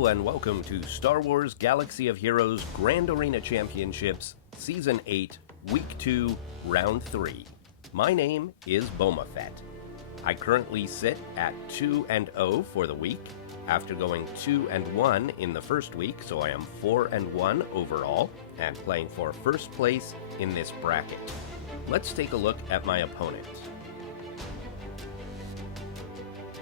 Hello and welcome to Star Wars Galaxy of Heroes Grand Arena Championships Season 8, Week 2, Round 3. My name is Boma Fett. I currently sit at 2-0 for the week, after going 2-1 in the first week, so I am 4-1 overall, and playing for first place in this bracket. Let's take a look at my opponent.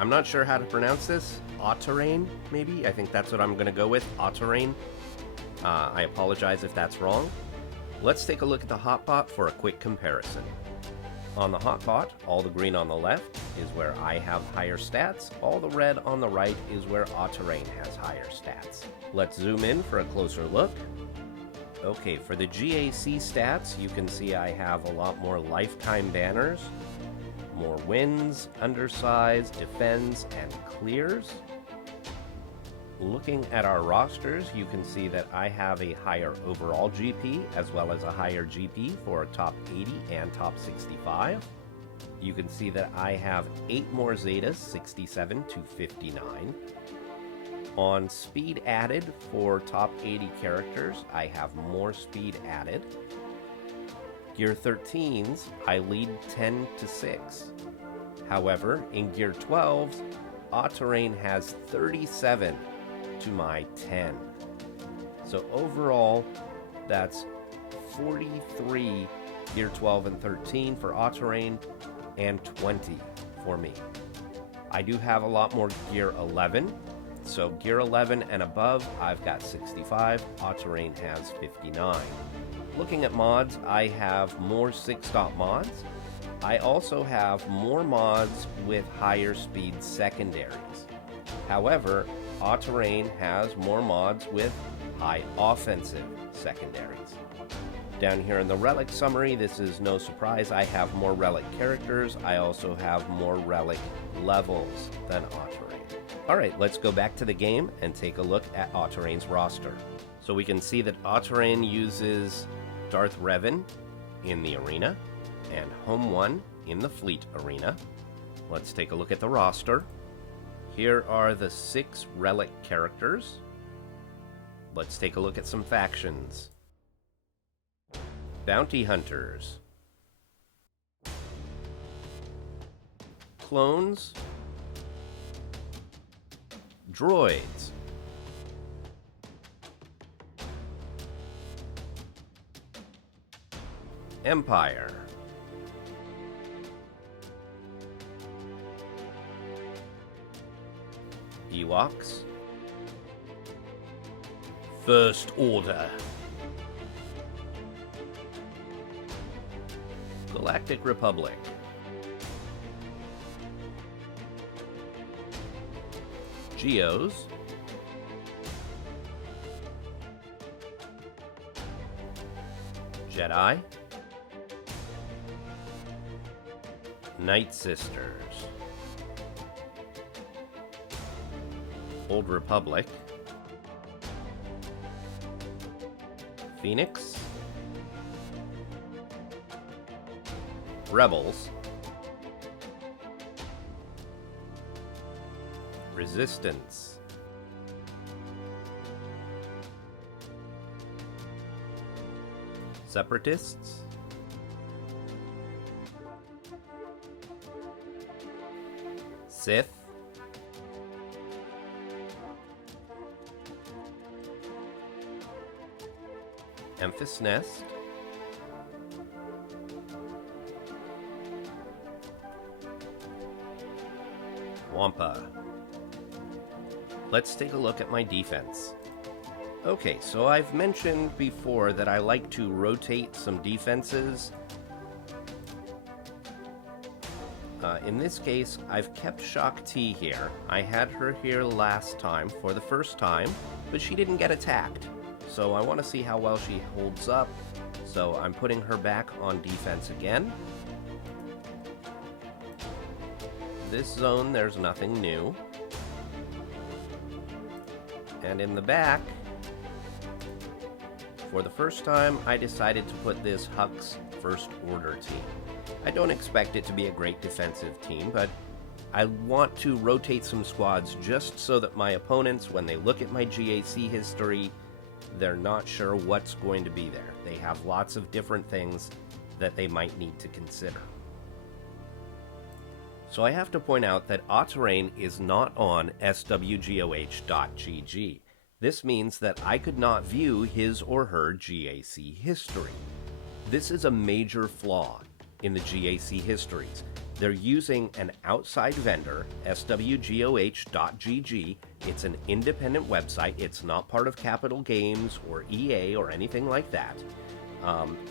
I'm not sure how to pronounce this. Aaterain, maybe? I think that's what I'm going to go with. Aaterain. I apologize if that's wrong. Let's take a look at the hotbot for a quick comparison. On the hotbot, all the green on the left is where I have higher stats. All the red on the right is where Aaterain has higher stats. Let's zoom in for a closer look. Okay, for the GAC stats, you can see I have a lot more lifetime banners, more wins, undersize, defends, and clears. Looking at our rosters, you can see that I have a higher overall GP as well as a higher GP for top 80 and top 65. You can see that I have 8 more Zetas, 67 to 59. On speed added for top 80 characters, I have more speed added. Gear 13s, I lead 10 to 6. However, in Gear 12s, Aaterain has 37 to my 10. So overall, that's 43 Gear 12 and 13 for Aaterain and 20 for me. I do have a lot more Gear 11. So Gear 11 and above, I've got 65. Aaterain has 59. Looking at mods, I have more 6-stop mods. I also have more mods with higher speed secondaries. However, Aaterain has more mods with high offensive secondaries. Down here in the relic summary, this is no surprise, I have more relic characters. I also have more relic levels than Aaterain. Alright, let's go back to the game and take a look at Aaterain's roster. So we can see that Aaterain uses Darth Revan in the arena and Home 1 in the Fleet arena. Let's take a look at the roster. Here are the 6 relic characters. Let's take a look at some factions. Bounty Hunters. Clones. Droids. Empire. Ewoks. First Order. Galactic Republic. Geos. Jedi. Night Sisters. Old Republic. Phoenix. Rebels. Resistance. Separatists. Sith. Emphas Nest. Wampa. Let's take a look at my defense. Okay, so I've mentioned before that I like to rotate some defenses. In this case, I've kept Shaak Ti here. I had her here last time for the first time, but she didn't get attacked. So I want to see how well she holds up. So I'm putting her back on defense again. This zone, there's nothing new. And in the back, for the first time, I decided to put this Hux First Order team. I don't expect it to be a great defensive team, but I want to rotate some squads just so that my opponents, when they look at my GAC history, they're not sure what's going to be there. They have lots of different things that they might need to consider. So I have to point out that aaterain is not on SWGOH GAC. This means that I could not view his or her GAC history. This is a major flaw in the GAC histories. They're using an outside vendor, SWGOH GAC. It's an independent website. It's not part of Capital Games or EA or anything like that.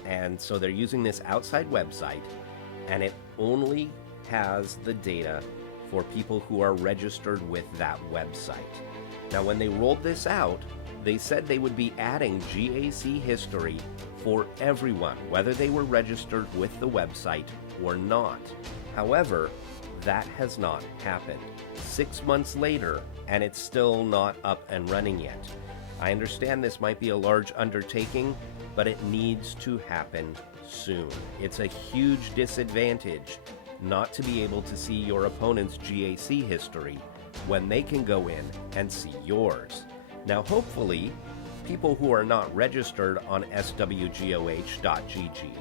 And so they're using this outside website, and it only has the data for people who are registered with that website. Now, when they rolled this out, they said they would be adding GAC history for everyone, whether they were registered with the website or not. However, that has not happened. 6 months later, and it's still not up and running yet. I understand this might be a large undertaking, but it needs to happen soon. It's a huge disadvantage not to be able to see your opponent's GAC history when they can go in and see yours. Now, hopefully, people who are not registered on SWGOH GAC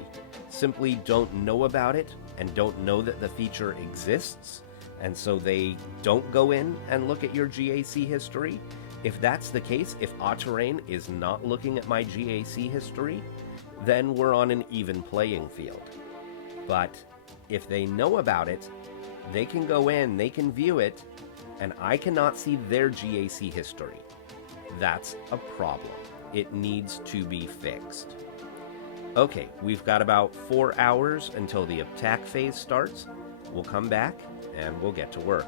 simply don't know about it and don't know that the feature exists, and so they don't go in and look at your GAC history. If that's the case, if aaterain is not looking at my GAC history, then we're on an even playing field. But if they know about it, they can go in, they can view it, and I cannot see their GAC history. That's a problem. It needs to be fixed. Okay, we've got about 4 hours until the attack phase starts. We'll come back and we'll get to work.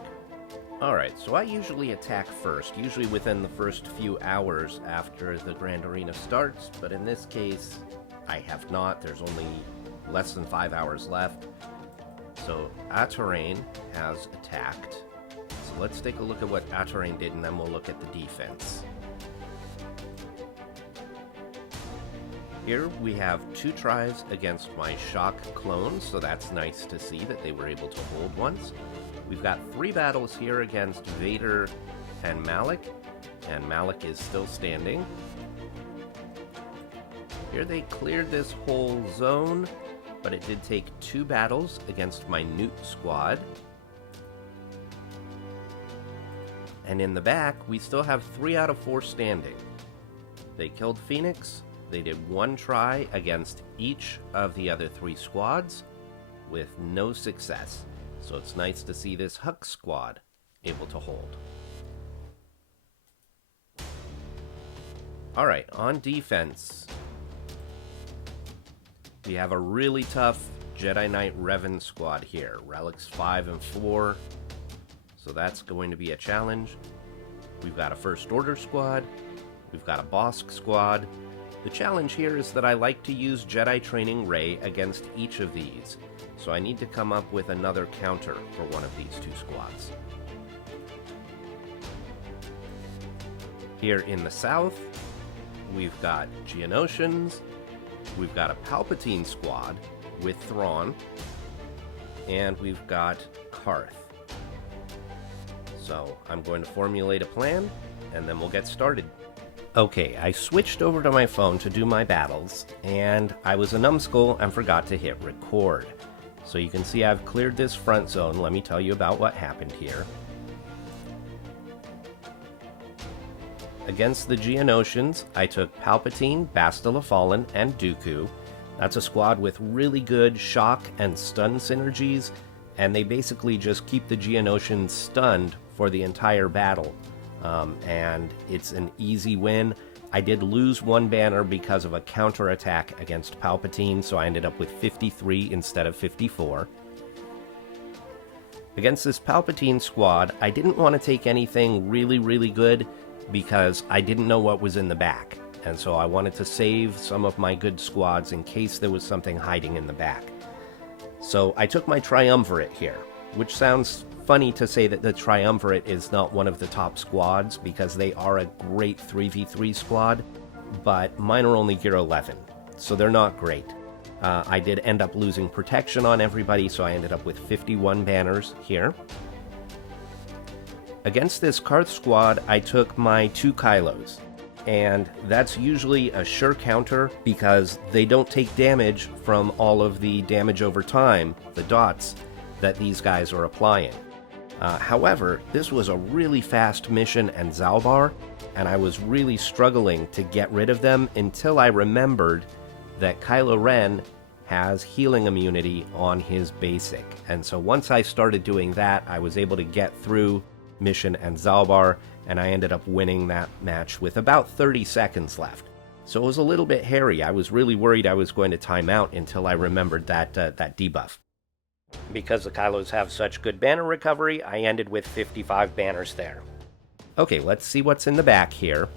Alright, so I usually attack first, usually within the first few hours after the Grand Arena starts, but in this case, I have not. There's only less than 5 hours left. So aaterain has attacked. So let's take a look at what aaterain did, and then we'll look at the defense. Here we have 2 tries against my shock clones, so that's nice to see that they were able to hold once. We've got 3 battles here against Vader and Malik is still standing. Here they cleared this whole zone, but it did take 2 battles against my Newt squad. And in the back, we still have 3 out of 4 standing. They killed Phoenix. They did 1 try against each of the other 3 squads with no success. So it's nice to see this Hux squad able to hold. Alright, on defense, we have a really tough Jedi Knight Revan squad here. Relics 5 and 4. So that's going to be a challenge. We've got a First Order squad. We've got a Bosk squad. The challenge here is that I like to use Jedi Training Ray against each of these, so I need to come up with another counter for one of these 2 squads. Here in the south, we've got Geonosians, we've got a Palpatine squad with Thrawn, and we've got Karth. So I'm going to formulate a plan, and then we'll get started. Okay, I switched over to my phone to do my battles, and I was a numbskull and forgot to hit record. So you can see I've cleared this front zone. Let me tell you about what happened here. Against the Geonosians, I took Palpatine, Bastila Fallen, and Dooku. That's a squad with really good shock and stun synergies, and they basically just keep the Geonosians stunned for the entire battle. And it's an easy win. I did lose 1 banner because of a counterattack against Palpatine, so I ended up with 53 instead of 54. Against this Palpatine squad, I didn't want to take anything really good because I didn't know what was in the back, and so I wanted to save some of my good squads in case there was something hiding in the back. So I took my Triumvirate here, which sounds funny to say that the Triumvirate is not one of the top squads because they are a great 3v3 squad, but mine are only Gear 11, so they're not great. I did end up losing protection on everybody, so I ended up with 51 banners here. Against this Karth squad, I took my 2 Kylos, and that's usually a sure counter because they don't take damage from all of the damage over time, the dots, that these guys are applying. However, this was a really fast mission and Zalbar, and I was really struggling to get rid of them until I remembered that Kylo Ren has healing immunity on his basic. And so once I started doing that, I was able to get through mission and Zalbar, and I ended up winning that match with about 30 seconds left. So it was a little bit hairy. I was really worried I was going to time out until I remembered that debuff. Because the Kylos have such good banner recovery, I ended with 55 banners there. Okay, let's see what's in the back here.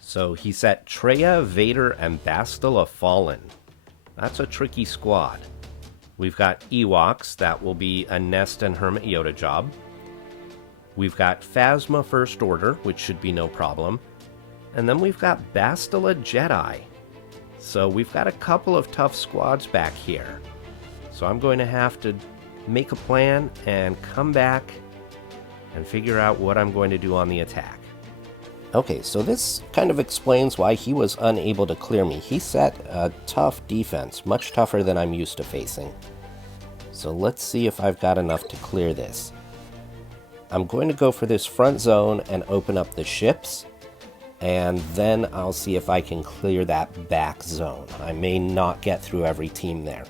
So he set Traya, Vader, and Bastila Fallen. That's a tricky squad. We've got Ewoks, that will be a Nest and Hermit Yoda job. We've got Phasma First Order, which should be no problem. And then we've got Bastila Jedi. So we've got a couple of tough squads back here. So I'm going to have to make a plan and come back and figure out what I'm going to do on the attack. Okay, so this kind of explains why he was unable to clear me. He set a tough defense, much tougher than I'm used to facing. So let's see if I've got enough to clear this. I'm going to go for this front zone and open up the ships, and then I'll see if I can clear that back zone. I may not get through every team there.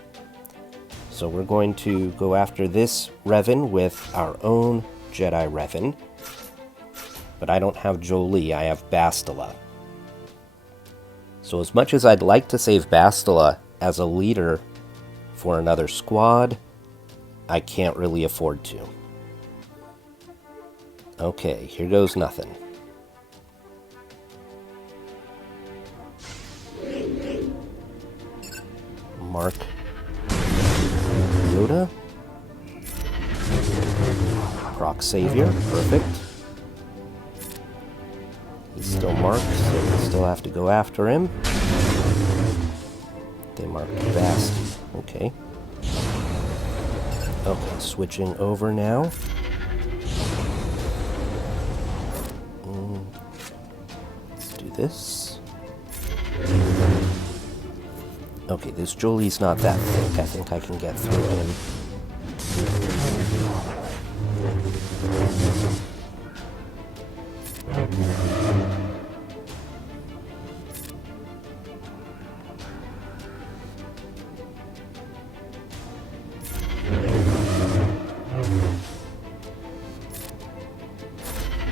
So we're going to go after this Revan with our own Jedi Revan. But I don't have Jolee, I have Bastila. So as much as I'd like to save Bastila as a leader for another squad, I can't really afford to. Okay, here goes nothing. Mark Yoda. Proc Savior, perfect. He's still marked, so we still have to go after him. They marked Basti. Okay. Okay, switching over now. Let's do this. Okay, this Jolie's not that thick. I think I can get through him.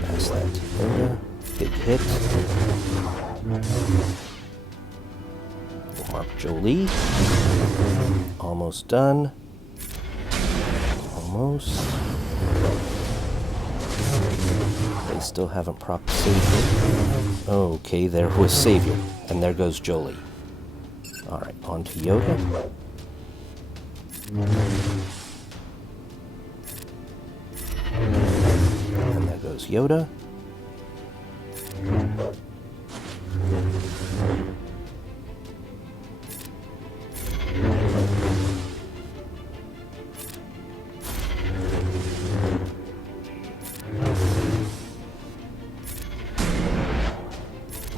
Pass that to Yoda. Big hit. We'll mark Jolee. Almost done. Almost. They still haven't propped Savior. Okay, there was Savior. And there goes Jolee. Alright, on to Yoda. And there goes Yoda.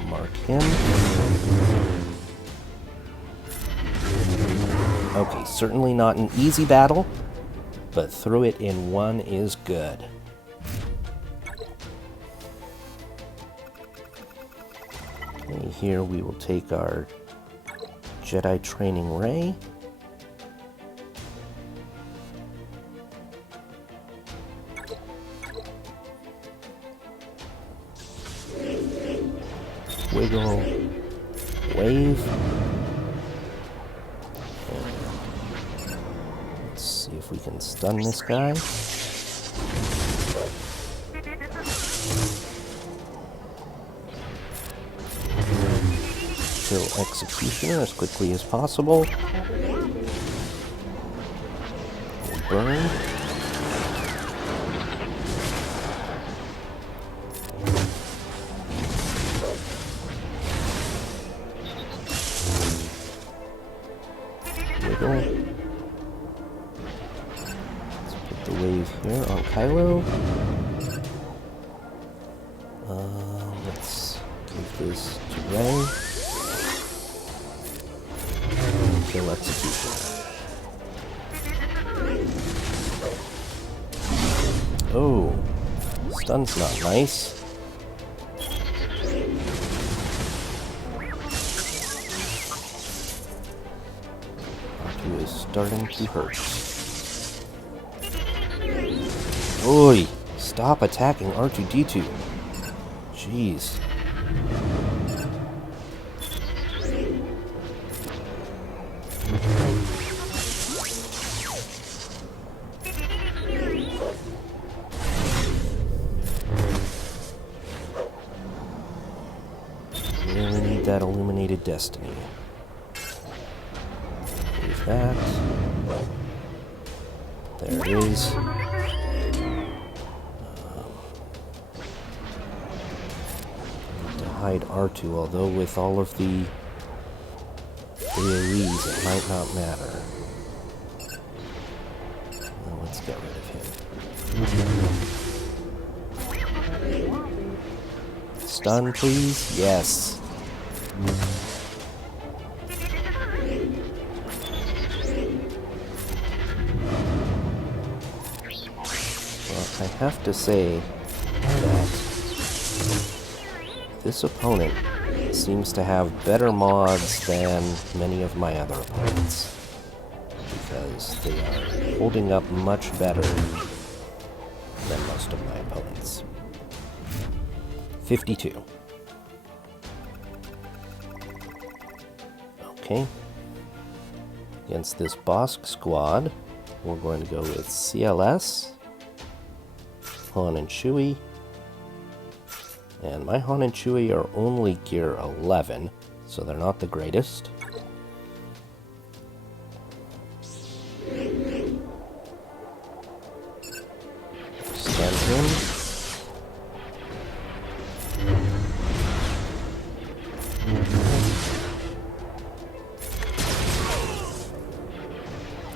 Mark him. Okay, certainly not an easy battle, but through it in one is good. Okay, here we will take our Jedi Training Ray. Wiggle, wave. And let's see if we can stun this guy. Kill Executioner as quickly as possible. Burn. Wiggle. Let's put the wave here on Kylo. Let's give this to Ray. And kill Executioner. Oh, stun's not nice. R2 is starting to hurt. Oi! Stop attacking R2-D2. Jeez. Really need that Illuminated Destiny. There's that. There it is. Hide R2, although with all of the AoEs it might not matter. Well, let's get rid of him. Stun, please? Yes. Well, I have to say that this opponent seems to have better mods than many of my other opponents, because they are holding up much better than most of my opponents. 52. Okay. Against this Bosk squad, we're going to go with CLS, Han and Chewie. And my Han and Chewie are only gear 11, so they're not the greatest. Stand him.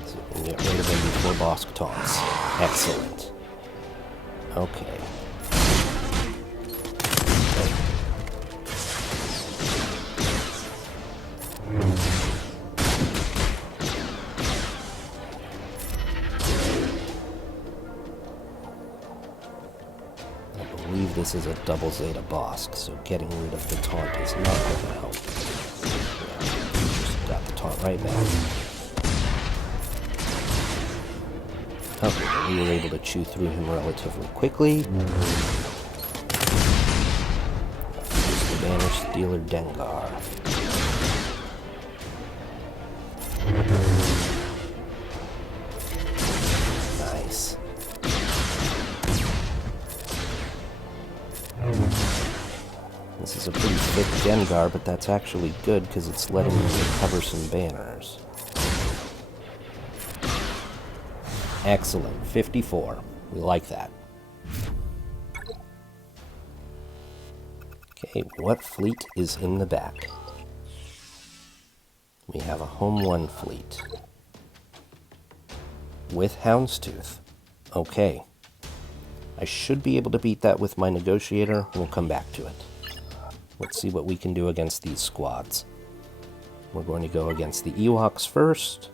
So we can get rid of him before Bosk taunts. Excellent. Okay. This is a double Zeta Bosk, so getting rid of the taunt is not going to help. Yeah, just got the taunt right back. Okay, we were able to chew through him relatively quickly. Use the Banner Stealer Dengar. Nice. This is a pretty thick Dengar, but that's actually good because it's letting me recover some banners. Excellent. 54. We like that. Okay, what fleet is in the back? We have a Home 1 fleet. With Houndstooth. Okay. I should be able to beat that with my Negotiator. We'll come back to it. Let's see what we can do against these squads. We're going to go against the Ewoks first.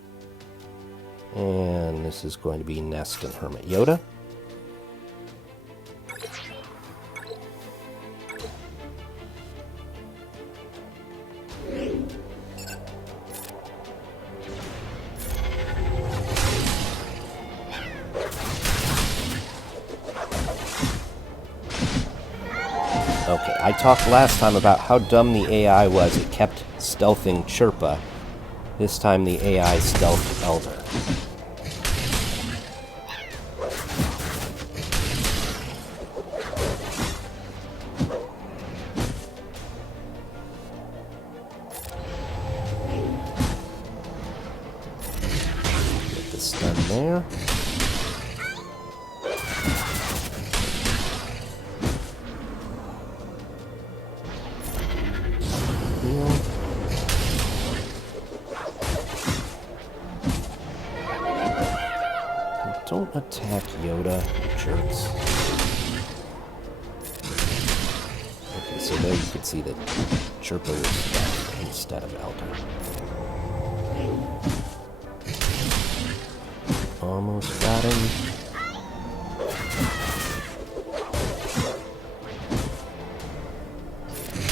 And this is going to be Nest and Hermit Yoda. Okay, I talked last time about how dumb the AI was. It kept stealthing Chirpa. This time the AI stealthed Elder. Get the stun there. Don't attack Yoda, you jerks. so there you can see that Chirper is left instead of Elder. Almost got him.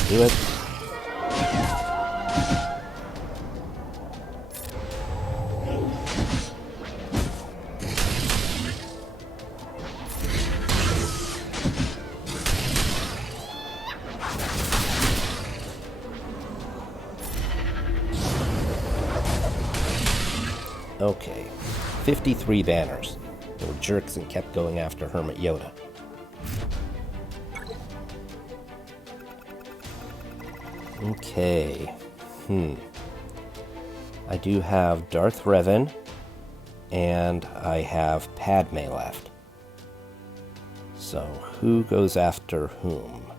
Do it. Okay, 53 banners. They were jerks and kept going after Hermit Yoda. Okay, I do have Darth Revan, and I have Padme left. So, who goes after whom?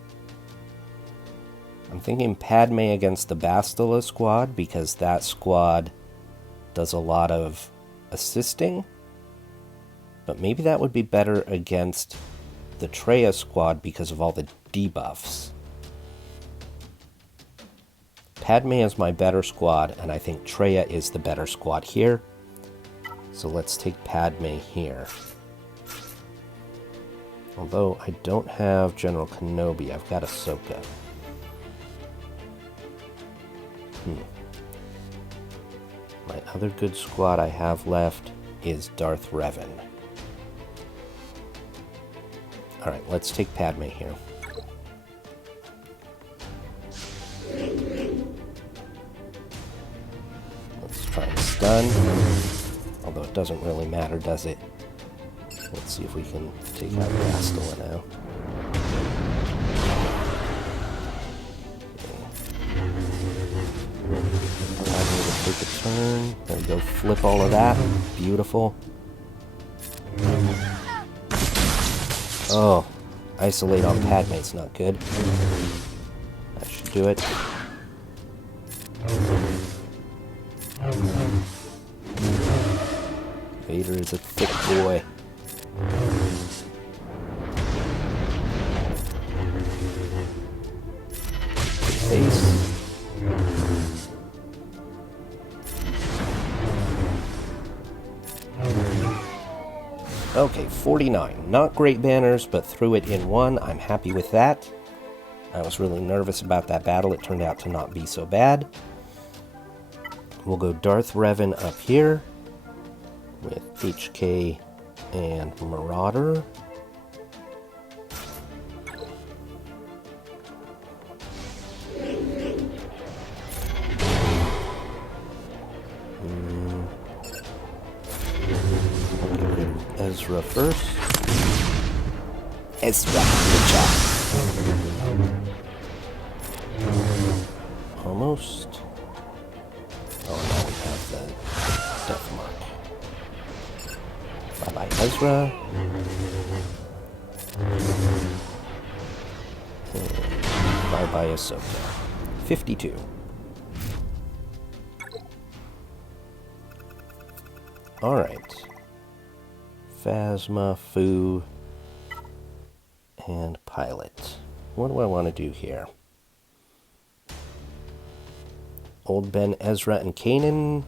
I'm thinking Padme against the Bastila squad, because that squad does a lot of assisting, but maybe that would be better against the Traya squad because of all the debuffs. Padme is my better squad, and I think Traya is the better squad here. So let's take Padme here. Although I don't have General Kenobi, I've got Ahsoka. My other good squad I have left is Darth Revan. Alright, let's take Padme here. Let's try and stun. Although it doesn't really matter, does it? Let's see if we can take out Bastila now. Take a turn. There we go. Flip all of that. Beautiful. Oh, isolate on Padme's not good. That should do it. Vader is a thick boy. Face. Okay, 49. Not great banners, but threw it in one. I'm happy with that. I was really nervous about that battle. It turned out to not be so bad. We'll go Darth Revan up here with HK and Marauder. Ezra first. Ezra, good job. Almost. Oh, now we have the death mark. Bye-bye, Ezra. And bye-bye, Ahsoka. 52. Alright. Phasma, Fu, and Pilot. What do I want to do here? Old Ben, Ezra, and Kanan.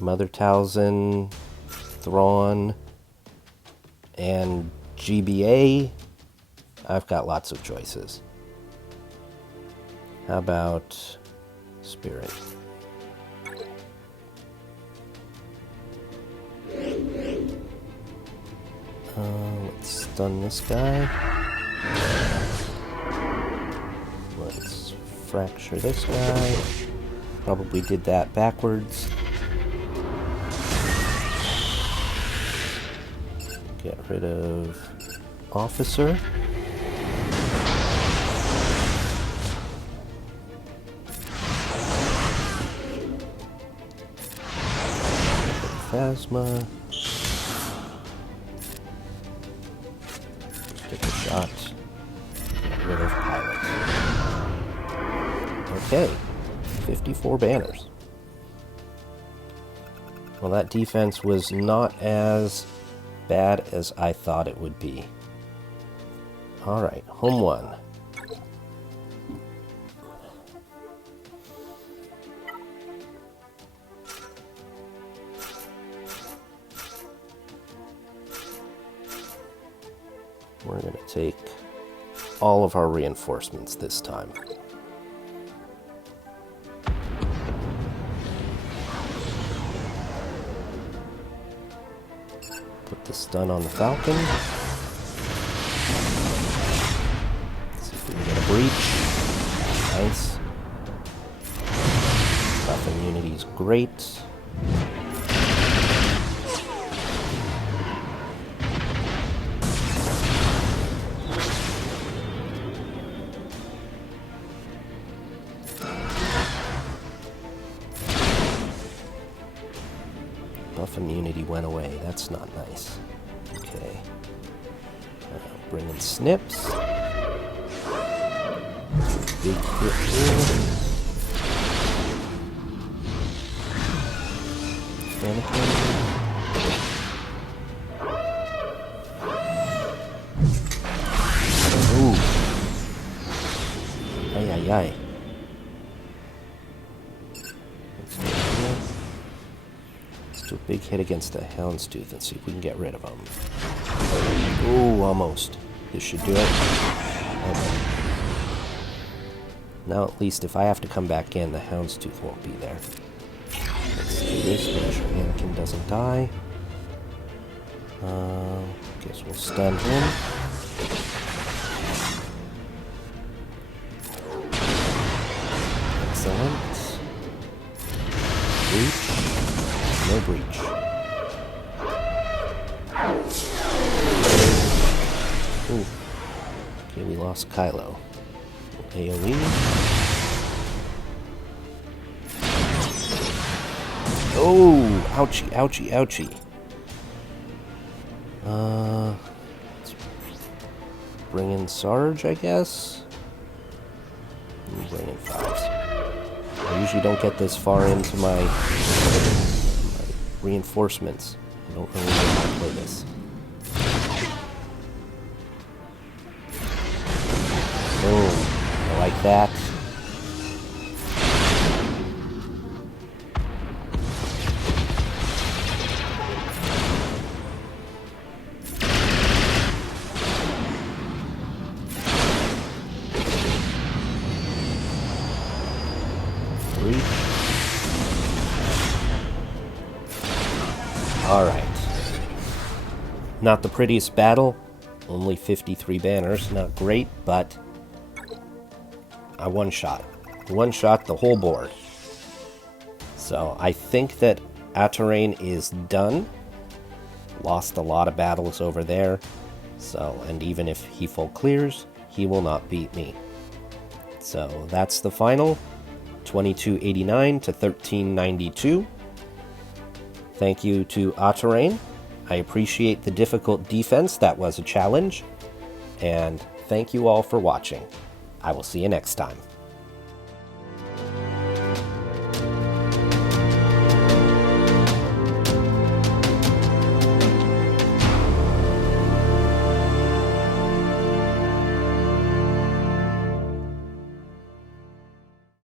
Mother Talzin, Thrawn, and GBA. I've got lots of choices. How about Spirit? Let's stun this guy. Let's fracture this guy. Probably did that backwards. Get rid of Officer. Phasma. Take a shot. Get rid of Pilot. Okay. 54 banners. Well, that defense was not as bad as I thought it would be. Alright, home one. We're going to take all of our reinforcements this time. Put the stun on the Falcon. Let's see if we can get a breach. Nice. Buff immunity is great. Buff immunity went away. That's not nice. Okay. Bring in snips. Big hit here. Anakin. Ooh. Ay, ay, ay. Let's do a big hit against the Houndstooth and see if we can get rid of him. Ooh, almost. This should do it. Okay. Now at least if I have to come back in, the Houndstooth won't be there. Let's do this, make sure Anakin doesn't die. Guess we'll stun him. Excellent. Breach. No breach. Ooh. Okay, we lost Kylo. AoE. Oh, ouchie, ouchie, ouchie. Let's bring in Sarge, I guess. Bring in Fives. I usually don't get this far into my reinforcements. I don't really know how to play this. Boom. I like that. Alright. Not the prettiest battle. Only 53 banners. Not great, but I one-shot. One-shot the whole board. So I think that aaterain is done. Lost a lot of battles over there. So, and even if he full clears, he will not beat me. So that's the final. 2289 to 1392. Thank you to aaterain. I appreciate the difficult defense. That was a challenge. And thank you all for watching. I will see you next time.